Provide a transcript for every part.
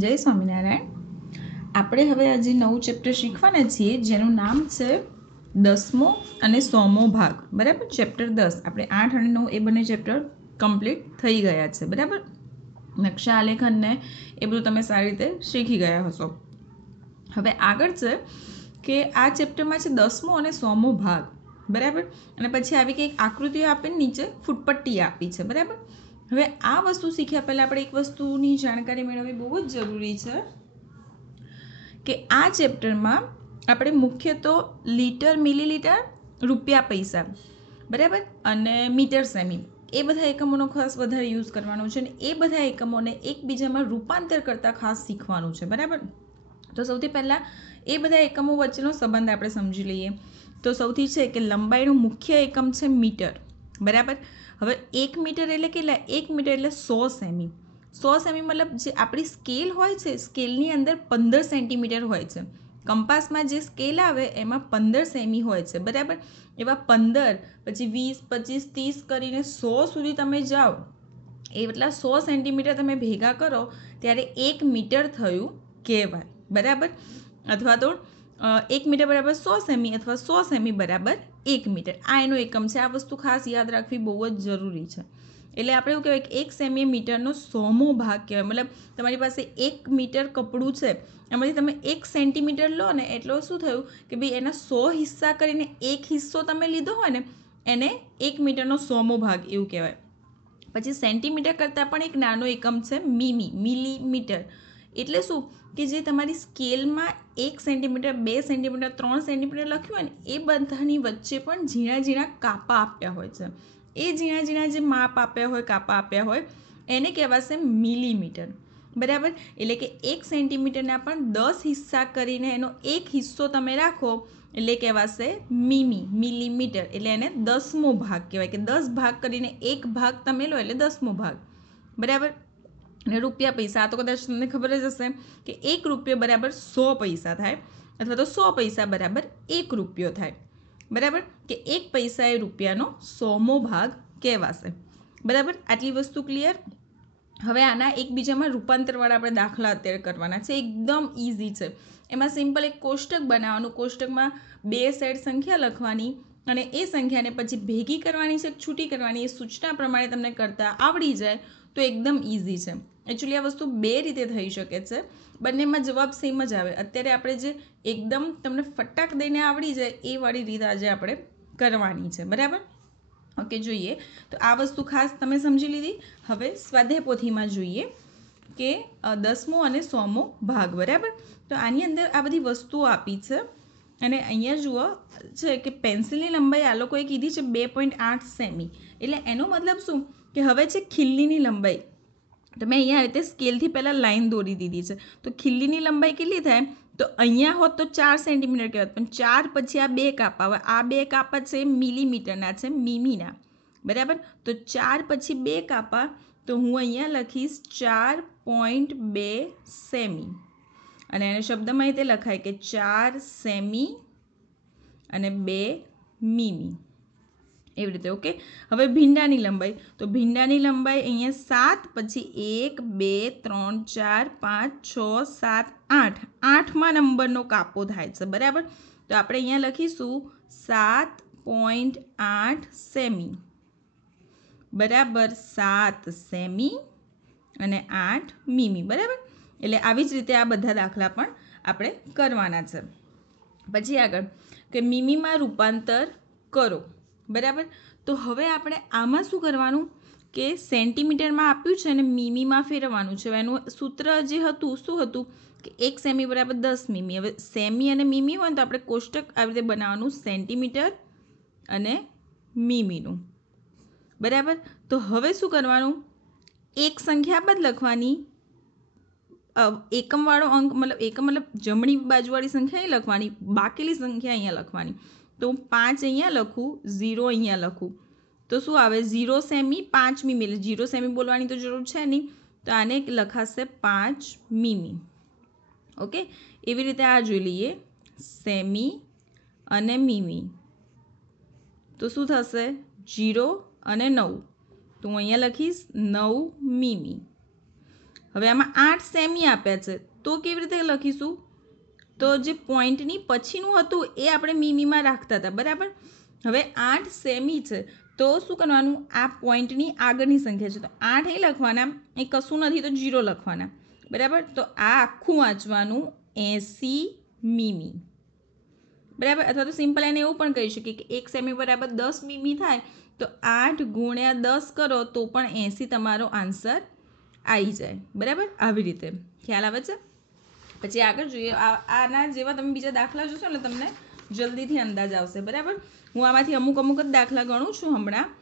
જય સ્વામિનારાયણ. આપણે હવે હજી નવું ચેપ્ટર શીખવાના છીએ જેનું નામ છે 10મો અને 100મો ભાગ. બરાબર, ચેપ્ટર 10. આપણે 8 અને 9 એ બંને ચેપ્ટર કમ્પ્લીટ થઈ ગયા છે. બરાબર, નકશા આલેખનને એ બધું તમે સારી રીતે શીખી ગયા હશો. હવે આગળ છે કે આ ચેપ્ટરમાં છે 10મો અને 100મો ભાગ. બરાબર, અને પછી આવી કંઈક આકૃતિઓ આપીને નીચે ફૂટપટ્ટી આપી છે. બરાબર, હવે આ વસ્તુ શીખ્યા પહેલાં આપણે એક વસ્તુની જાણકારી મેળવવી બહુ જ જરૂરી છે કે આ ચેપ્ટરમાં આપણે મુખ્ય તો લીટર, મિલીલીટર, રૂપિયા, પૈસા, બરાબર, અને મીટર, સેમી, એ બધા એકમોનો ખાસ વધારે યુઝ કરવાનો છે. અને એ બધા એકમોને એકબીજામાં રૂપાંતર કરતાં ખાસ શીખવાનું છે. બરાબર, તો સૌથી પહેલાં એ બધા એકમો વચ્ચેનો સંબંધ આપણે સમજી લઈએ. તો સૌથી છે કે લંબાઈનું મુખ્ય એકમ છે મીટર. બરાબર, હવે 1 મીટર એટલે કેટલા? 1 મીટર એટલે 100 સેમી. 100 સેમી મતલબ જે આપણી સ્કેલ હોય છે, સ્કેલની અંદર 15 સેન્ટીમીટર હોય છે. કંપાસમાં જે સ્કેલ આવે એમાં 15 સેમી હોય છે. બરાબર, એવા 15, પછી 20, 25, 30 કરીને 100 સુધી તમે જાઓ, એટલા 100 સેન્ટીમીટર તમે ભેગા કરો ત્યારે 1 મીટર થયું કહેવાય. બરાબર, અથવા તો 1 મીટર બરાબર 100 સેમી અથવા 100 સેમી બરાબર 1 મીટર. આ એનો એકમ છે. આ વસ્તુ ખાસ યાદ રાખવી બહુ જ જરૂરી છે. એટલે આપણે એવું કહેવાય કે 1 સેમી મીટરનો 100મો ભાગ કહેવાય. મતલબ તમારી પાસે 1 મીટર કપડું છે, એમાંથી તમે 1 સેન્ટીમીટર લો ને, એટલો શું થયું કે ભાઈ એના 100 હિસ્સા કરીને એક હિસ્સો તમે લીધો હોય ને, એને 1 મીટરનો 100મો ભાગ એવું કહેવાય. પછી સેન્ટીમીટર કરતાં પણ એક નાનો એકમ છે મીમી, મિલીમીટર. એટલે શું કે જે તમારી સ્કેલમાં 1 સેન્ટીમીટર, 2 સેન્ટીમીટર, 3 સેન્ટીમીટર લખ્યું હોય ને, એ બધાની વચ્ચે પણ ઝીણા ઝીણા કાપા આપ્યા હોય છે. એ ઝીણા ઝીણા જે માપ આપ્યા હોય, કાપા આપ્યા હોય, એને કહેવાશે મિલીમીટર. બરાબર, એટલે કે 1 સેન્ટીમીટરના પણ 10 હિસ્સા કરીને એનો એક હિસ્સો તમે રાખો એટલે કહેવાશે મીમી, મિલીમીટર. એટલે એને 10મો ભાગ કહેવાય કે 10 ભાગ કરીને એક ભાગ તમે લો એટલે 10મો ભાગ. બરાબર, અને રૂપિયા, પૈસા, આ તો કદાચ તમને ખબર જ હશે કે 1 રૂપિયો બરાબર 100 પૈસા થાય, અથવા તો 100 પૈસા બરાબર 1 રૂપિયો થાય. બરાબર, કે 1 પૈસા એ રૂપિયાનો 100મો ભાગ કહેવાશે. બરાબર, આટલી વસ્તુ ક્લિયર. હવે આના એકબીજામાં રૂપાંતરવાળા આપણે દાખલા અત્યારે કરવાના છે. એકદમ ઇઝી છે. એમાં સિમ્પલ એક કોષ્ટક બનાવવાનું. કોષ્ટકમાં 2 સેટ સંખ્યા લખવાની અને એ સંખ્યાને પછી ભેગી કરવાની છે, છૂટી કરવાની. એ સૂચના પ્રમાણે તમને કરતાં આવડી જાય તો એકદમ ઇઝી છે. એકચ્યુઅલી આ વસ્તુ 2 રીતે થઈ શકે છે. બંનેમાં જવાબ સેમ જ આવે. અત્યારે આપણે જે એકદમ તમને ફટાક દઈને આવડી જાય એ વાળી રીત આજે આપણે કરવાની છે. બરાબર, ઓકે, જોઈએ. તો આ વસ્તુ ખાસ તમે સમજી લીધી. હવે સ્વાધ્યાય પોથીમાં જોઈએ કે 10મો અને 100મો ભાગ. બરાબર, તો આની અંદર આ બધી વસ્તુઓ આપી છે. અને અહીંયા જુઓ છે કે પેન્સિલની લંબાઈ આ લોકોએ કીધી છે 2.8 સેમી. એટલે એનો મતલબ શું કે હવે છે ખીલ્લીની લંબાઈ. તો મેં અહીંયા રીતે સ્કેલથી પહેલાં લાઈન દોરી દીધી છે. તો ખીલ્લીની લંબાઈ કેટલી થાય? તો અહીંયા હોત તો 4 સેન્ટીમીટર કહેવાત, પણ 4 પછી આ 2 કાપા. હવે આ 2 કાપા છે મિલીમીટરના છે, મીમીના. બરાબર, તો 4 પછી 2 કાપા, તો હું અહીંયા લખીશ 4.2 સેમી. અને એને શબ્દમાં રીતે લખાય કે 4 સેમી અને 2 મીમી. એવી રીતે. ઓકે, હવે ભીંડાની લંબાઈ. તો ભીંડાની લંબાઈ અહીંયા 7, પછી 1, 2, 3, 4, 5, 6, 7, 8. 8મા નંબરનો કાપો થાય છે. બરાબર, તો આપણે અહીંયા લખીશું 7.8 સેમી બરાબર 7 સેમી અને 8 મીમી. બરાબર, એટલે આવી જ રીતે આ બધા દાખલા પણ આપણે કરવાના છે. પછી આગળ કે મીમીમાં રૂપાંતર કરો. બરાબર, તો હવે આપણે આમાં શું કરવાનું કે સેન્ટીમીટરમાં આપ્યું છે અને મીમીમાં ફેરવવાનું છે. એનું સૂત્ર જે હતું શું હતું કે 1 સેમી બરાબર 10 મીમી. હવે સેમી અને મીમી હોય ને તો આપણે કોષ્ટક આવી રીતે બનાવવાનું, સેન્ટીમીટર અને મીમીનું. બરાબર, તો હવે શું કરવાનું, એક સંખ્યા બાદ લખવાની, એકમવાળો અંક મતલબ એકમ મતલબ જમણી બાજુવાળી સંખ્યા અહીં લખવાની, બાકીની સંખ્યા અહીંયા લખવાની. તો હું 5 અહીંયા લખું, 0 અહીંયા લખું, તો શું આવે 0 સેમી 5 મીમી. એટલે 0 સેમી બોલવાની તો જરૂર છે નહીં, તો આને લખાશે 5 મીમી. ઓકે, એવી રીતે આ જોઈ લઈએ, સેમી અને મીમી. તો શું થશે 0 અને 9, તો હું અહીંયા લખીશ 9 મીમી. હવે આમાં 8 સેમી આપ્યા છે, તો કેવી રીતે લખીશું? તો જે પોઈન્ટની પછીનું હતું એ આપણે મીમીમાં રાખતા હતા, બરાબર. હવે 8 સેમી છે, તો શું કરવાનું? આ પોઈન્ટની આગળની સંખ્યા છે, તો 8 એ લખવાના, એ કશું નથી તો 0 લખવાના, બરાબર. તો આ આખું વાંચવાનું 80 મીમી, બરાબર. અથવા તો સિમ્પલ એને એવું પણ કહી શકીએ કે 1 સેમી બરાબર 10 મીમી થાય, તો 8 ગુણ્યા 10 કરો તો પણ 80 તમારો આન્સર આવી જાય, બરાબર. આવી રીતે ખ્યાલ આવે છે. પછી આગળ જોઈએ, આના જેવા તમે બીજા દાખલા જોશો ને તમને જલ્દીથી અંદાજ આવશે, બરાબર. હું આમાંથી અમુક જ દાખલા ગણું છું હમણાં,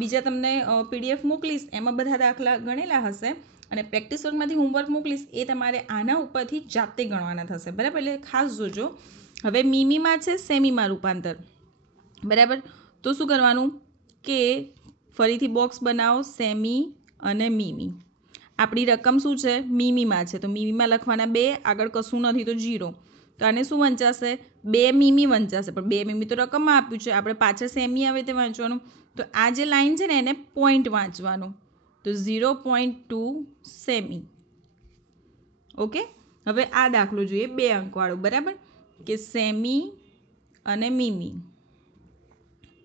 બીજા તમને PDF મોકલીશ, એમાં બધા દાખલા ગણેલા હશે, અને પ્રેક્ટિસ વર્કમાંથી હોમવર્ક મોકલીશ, એ તમારે આના ઉપરથી જાતે ગણવાના થશે, બરાબર. એટલે ખાસ જોજો. હવે મીમીમાં છે સેમીમાં રૂપાંતર, બરાબર. તો શું કરવાનું કે ફરીથી બોક્સ બનાવો, સેમી અને મીમી. આપણી રકમ શું છે? મીમીમાં છે, તો મીમીમાં લખવાના 2, આગળ કશું નથી તો 0. તો આને શું વંચાશે? 2 મીમી વંચાશે, પણ 2 મીમી તો રકમમાં આપ્યું છે, આપણે પાછળ સેમી આવે તે વાંચવાનું. તો આ જે લાઈન છે ને એને પોઈન્ટ વાંચવાનું, તો 0.2 સેમી. ઓકે. હવે આ દાખલો જોઈએ 2 અંકવાળો, બરાબર, કે સેમી અને મીમી.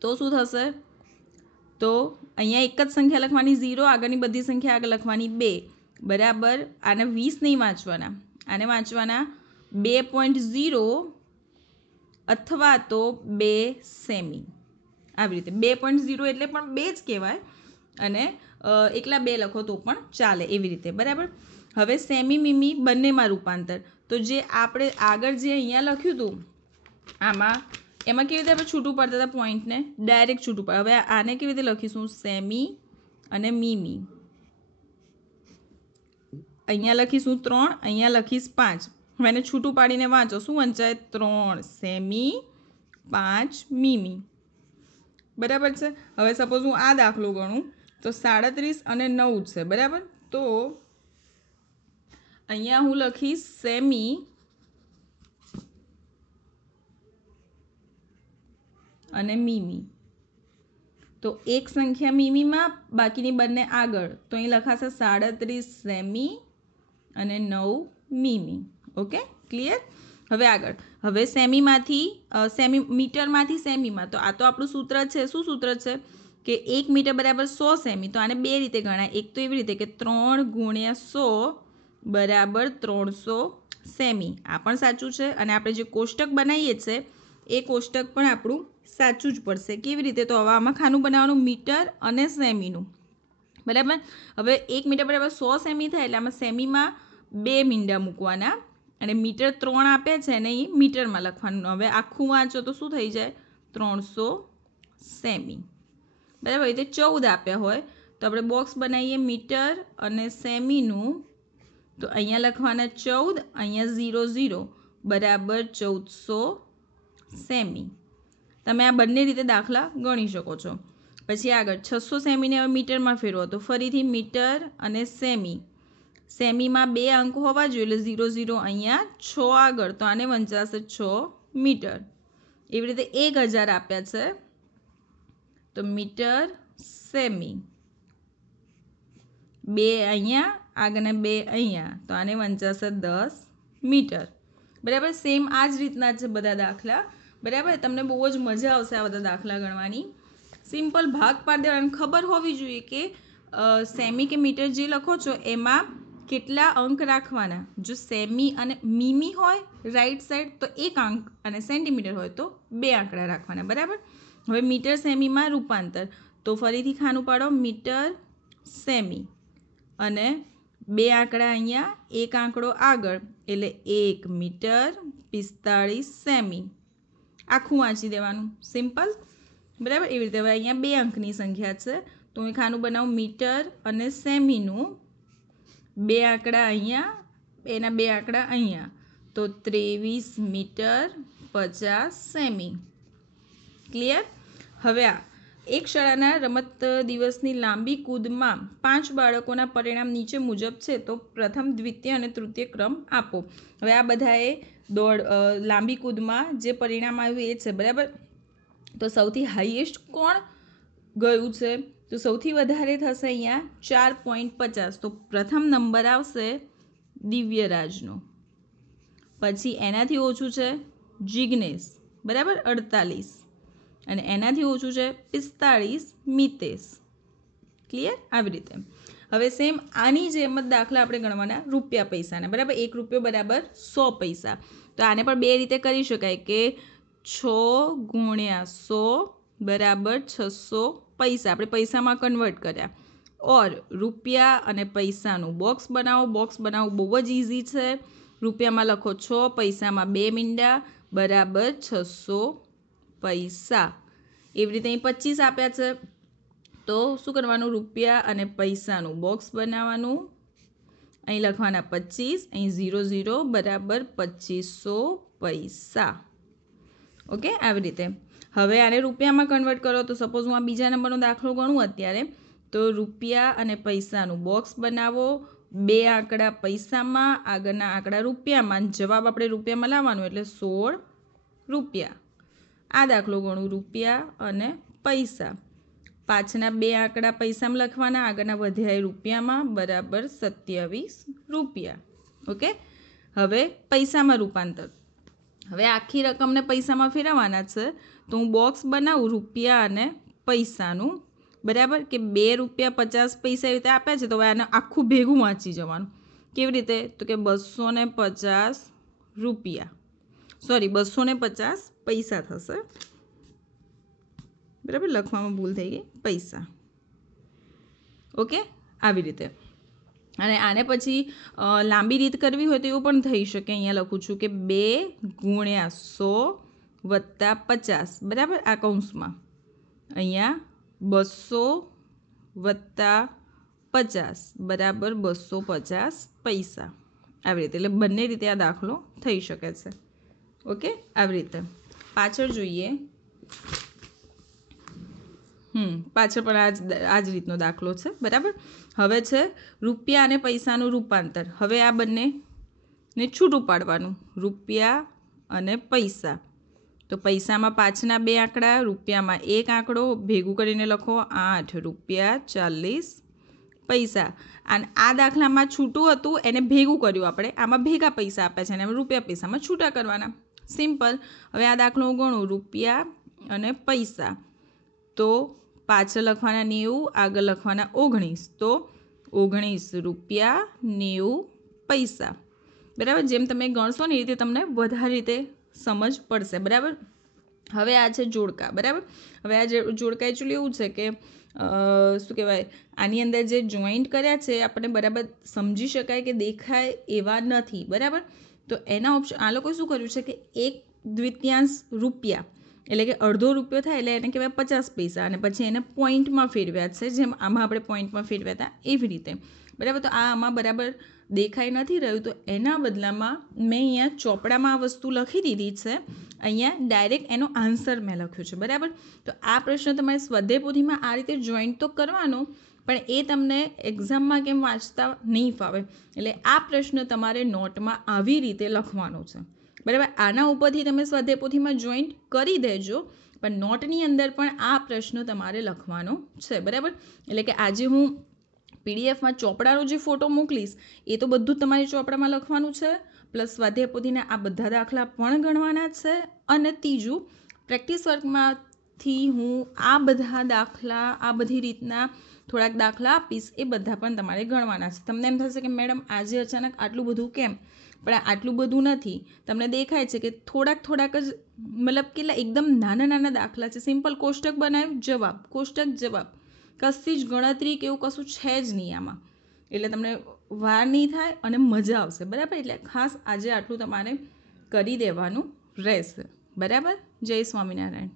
તો શું થશે? તો અહીંયા એક જ સંખ્યા લખવાની 0, આગળની બધી સંખ્યા આગળ લખવાની 2, બરાબર. આને 20 નહીં વાંચવાના, આને વાંચવાના 2.0 અથવા તો 2 સેમી. આવી રીતે 2.0 એટલે પણ 2 જ કહેવાય, અને એકલા 2 લખો તો પણ ચાલે, એવી રીતે, બરાબર. હવે સેમી મીમી બંનેમાં રૂપાંતર, તો જે આપણે આગળ જે અહીંયા લખ્યું હતું એમાં કેવી રીતે આપણે છૂટું પાડતા હતા પોઈન્ટને? ડાયરેક્ટ છૂટું પાડ. હવે આને કેવી રીતે લખીશું? સેમી અને મીમી. અહીંયા લખીશું 3, અહીંયા લખીશ 5. હવે એને છૂટું પાડીને વાંચો, શું વંચાય? 3 સેમી 5 મીમી, બરાબર છે. હવે સપોઝ હું આ દાખલો ગણું, તો 37 અને 9 છે, બરાબર. તો અહીંયા હું લખીશ સેમી અને મીમી. તો એક સંખ્યા મીમીમાં, બાકીની બંને આગળ, તો અહીં લખાશે 37 સેમી અને 9 મીમી. Okay, clear? હવે આગળ, હવે સેમી મીટરમાંથી સેમીમાં, તો આ તો આપણું સૂત્ર છે. શું સૂત્ર છે? કે 1 મીટર બરાબર 100 સેમી. તો આને 2 રીતે ગણાય. એક તો એવી રીતે કે 3 ગુણ્યા 100 બરાબર 300 સેમી. આ પણ સાચું છે, અને આપણે જે કોષ્ટક બનાવીએ છીએ એ કોષ્ટક પણ આપણું સાચું જ પડશે. કેવી રીતે? તો હવે આમાં ખાનું બનાવવાનું મીટર અને સેમીનું, બરાબર. હવે 1 મીટર બરાબર 100 સેમી થાય, એટલે આમાં સેમીમાં 2 મીંડા મૂકવાના, અને મીટર 3 આપે છે અને એ મીટરમાં લખવાનું. હવે આખું વાંચો તો શું થઈ જાય? 300 સેમી, બરાબર. એ 14 આપ્યા હોય તો આપણે બોક્સ બનાવીએ મીટર અને સેમીનું, તો અહીંયા લખવાના 14, અહીંયા 0 0 બરાબર 1400 સેમી. તમે આ બંને રીતે દાખલા ગણી શકો છો. પછી આગળ 600 સેમીને હવે મીટરમાં ફેરવો, તો ફરીથી મીટર અને સેમી. સેમીમાં 2 અંક હોવા જોઈએ, એટલે 0 0 અહીંયા 6 આગળ, તો આને વંચાશે 6 મીટર. એવી રીતે 1000 આપ્યા છે, તો મીટર સેમી. 2 અહીંયા, આગળના 2 અહીંયા, તો આને વંચાશે 10 મીટર, બરાબર. સેમ આ જ રીતના છે બધા દાખલા, બરાબર. તમને બહુ જ મજા આવશે આ બધા દાખલા ગણવાની. સિમ્પલ ભાગ પાડી દેવાનો, ખબર હોવી જોઈએ કે સેમી કે મીટર જે લખો છો એમાં કેટલા અંક રાખવાના. જો સેમી અને મીમી હોય રાઈટ સાઈડ તો 1 અંક, અને સેન્ટીમીટર હોય તો 2 આંકડા રાખવાના, બરાબર. હવે મીટર સેમીમાં રૂપાંતર, તો ફરીથી ખાનું પાડો, મીટર સેમી, અને 2 આંકડા અહીંયા, 1 આંકડો આગળ, એટલે 1 મીટર 45 સેમી. આખું વાંચી દેવાનું, સિમ્પલ, બરાબર. એવી રીતે હવે અહીંયા 2 અંકની સંખ્યા છે, તો હું ખાનું બનાવું મીટર અને સેમીનું. 2 આંકડા અહીંયા, એના 2 આંકડા અહીંયા, તો 23 મીટર 50 સેમી. ક્લિયર? હવે આ એક શાળાના રમત દિવસની લાંબી કૂદમાં 5 બાળકોના પરિણામ નીચે મુજબ છે, તો પ્રથમ, દ્વિતીય અને તૃતીય ક્રમ આપો. હવે આ બધાએ લાંબી કૂદમાં જે પરિણામ આવ્યું એ છે, બરાબર. તો સૌથી હાઈએસ્ટ કોણ ગયું છે? તો સૌથી વધારે થશે અહીંયા 4.50. તો પ્રથમ નંબર આવશે દિવ્યરાજનો. પછી એનાથી ઓછું છે જિગ્નેશ, બરાબર 48. અને એનાથી ઓછું છે 45 મિતેશ. ક્લિયર? આવી રીતે. હવે સેમ આની જેમ જ દાખલા આપણે ગણવાના રૂપિયા પૈસાના, બરાબર. 1 રૂપિયો બરાબર 100 પૈસા. તો આને પણ બે રીતે કરી શકાય કે 6 ગુણ્યા 100 બરાબર 600 પૈસા. આપણે પૈસામાં કન્વર્ટ કર્યા. ઓર રૂપિયા અને પૈસાનું બોક્સ બનાવો. બોક્સ બનાવવું બહુ જ ઇઝી છે. રૂપિયામાં લખો 6, પૈસામાં 2 મીંડા બરાબર 600 પૈસા. એવી રીતે અહીં 25 આપ્યા છે. તો શું કરવાનું? રૂપિયા અને પૈસાનું બોક્સ બનાવવાનું. અહીં લખવાના 25, અહીં 00 બરાબર 2500 પૈસા. ઓકે, આવી રીતે. હવે આને રૂપિયામાં કન્વર્ટ કરો. તો સપોઝ હું આ બીજા નંબરનો દાખલો ગણું અત્યારે. તો રૂપિયા અને પૈસાનું બોક્સ બનાવો. 2 આંકડા પૈસામાં, આગળના આંકડા રૂપિયામાં. જવાબ આપણે રૂપિયામાં લાવવાનું એટલે 16 રૂપિયા. આ દાખલો ગણું રૂપિયા અને પૈસા. પાછળના 2 આંકડા પૈસામાં લખવાના, આગળના વધ્યા રૂપિયામાં બરાબર 27 રૂપિયા. ઓકે, હવે પૈસામાં રૂપાંતર. હવે આખી રકમને પૈસામાં ફેરવવાના છે. તો હું બોક્સ બનાવું રૂપિયા અને પૈસાનું, બરાબર. કે 2 રૂપિયા 50 પૈસા એવી રીતે આપ્યા છે. તો હવે આને આખું ભેગું વાંચી જવાનું. કેવી રીતે? તો કે 250 રૂપિયા, સોરી 250 પૈસા થશે, બરાબર. લખવામાં ભૂલ થઈ ગઈ, પૈસા. ઓકે, આવી રીતે. અને આને પછી લાંબી રીત કરવી હોય તો એવું પણ થઈ શકે. અહીંયા લખું છું કે 2 ગુણ્યા 100 વત્તા 50, બરાબર. આ કૌંસમાં અહીંયા 200 વત્તા 50 બરાબર 250 પૈસા. આવી રીતે. એટલે બંને રીતે આ દાખલો થઈ શકે છે. ઓકે, આવી રીતે. પાછળ જોઈએ. પાછળ પણ આ જ રીતનો દાખલો છે, બરાબર. હવે છે રૂપિયા અને પૈસાનું રૂપાંતર. હવે આ બંનેને છૂટું પાડવાનું, રૂપિયા અને પૈસા. તો પૈસામાં પાછળના 2 આંકડા, રૂપિયામાં 1 આંકડો, ભેગું કરીને લખો 8 રૂપિયા 40 પૈસા. અને આ દાખલામાં છૂટું હતું એને ભેગું કર્યું આપણે. આમાં ભેગા પૈસા આપ્યા છે અને રૂપિયા પૈસામાં છૂટા કરવાના. સિમ્પલ. હવે આ દાખલો ગણું રૂપિયા અને પૈસા. તો પાછળ લખવાના 90, આગળ લખવાના 19. તો 19 રૂપિયા 90 પૈસા, બરાબર. જેમ તમે ગણશો ને એ રીતે તમને વધારે રીતે સમજ પડશે, બરાબર. હવે આ છે જોડકા, બરાબર. હવે આ જોડકા એકચ્યુઅલી એવું છે કે શું કહેવાય, આની અંદર જે જોઈન્ટ કર્યા છે આપણે બરાબર સમજી શકાય કે દેખાય એવા નથી, બરાબર. તો એના ઓપ્શન આ લોકોએ શું કર્યું છે કે 1/2 રૂપિયા એટલે કે અડધો રૂપિયો થાય એટલે એને કહેવાય 50 પૈસા. અને પછી એને પોઈન્ટમાં ફેરવ્યા છે, જેમ આમાં આપણે પોઈન્ટમાં ફેરવ્યા હતા એવી રીતે, બરાબર. તો આ આમાં બરાબર દેખાઈ નથી રહ્યું. તો એના બદલામાં મેં અહીંયા ચોપડામાં આ વસ્તુ લખી દીધી છે. અહીંયા ડાયરેક્ટ એનો આન્સર મેં લખ્યો છે, બરાબર. તો આ પ્રશ્ન તમારે સ્વાધ્યાય પોથીમાં આ રીતે જોઈન્ટ તો કરવાનો, પણ એ તમને એક્ઝામમાં કેમ વાંચતા નહીં ફાવે. એટલે આ પ્રશ્ન તમારે નોટમાં આવી રીતે લખવાનો છે, બરાબર. આના ઉપરથી તમે સ્વાધ્યાય પોથીમાં જોઈન્ટ કરી દેજો, પણ નોટની અંદર પણ આ પ્રશ્ન તમારે લખવાનો છે, બરાબર. એટલે કે આજે હું પીડીએફમાં ચોપડાનો જે ફોટો મોકલીશ એ તો બધું જ તમારે ચોપડામાં લખવાનું છે, પ્લસ સ્વાધ્યાય પોથીના આ બધા દાખલા પણ ગણવાના છે. અને ત્રીજું, પ્રેક્ટિસ વર્કમાંથી હું આ બધા દાખલા, આ બધી રીતના થોડાક દાખલા આપીશ, એ બધા પણ તમારે ગણવાના છે. તમને એમ થશે કે મેડમ આજે અચાનક આટલું બધું કેમ? પણ આટલું બધું નથી. તમને દેખાય છે કે થોડાક જ, મતલબ કેટલા એકદમ નાના દાખલા છે. સિમ્પલ કોષ્ટક બનાવ્યું, જવાબ, કોષ્ટક જવાબ, કશી જ ગણતરી કે એવું કશું છે જ નહીં આમાં. એટલે તમને વાર નહીં થાય અને મજા આવશે, બરાબર. એટલે ખાસ આજે આટલું તમારે કરી દેવાનું રહેશે, બરાબર. જય સ્વામિનારાયણ.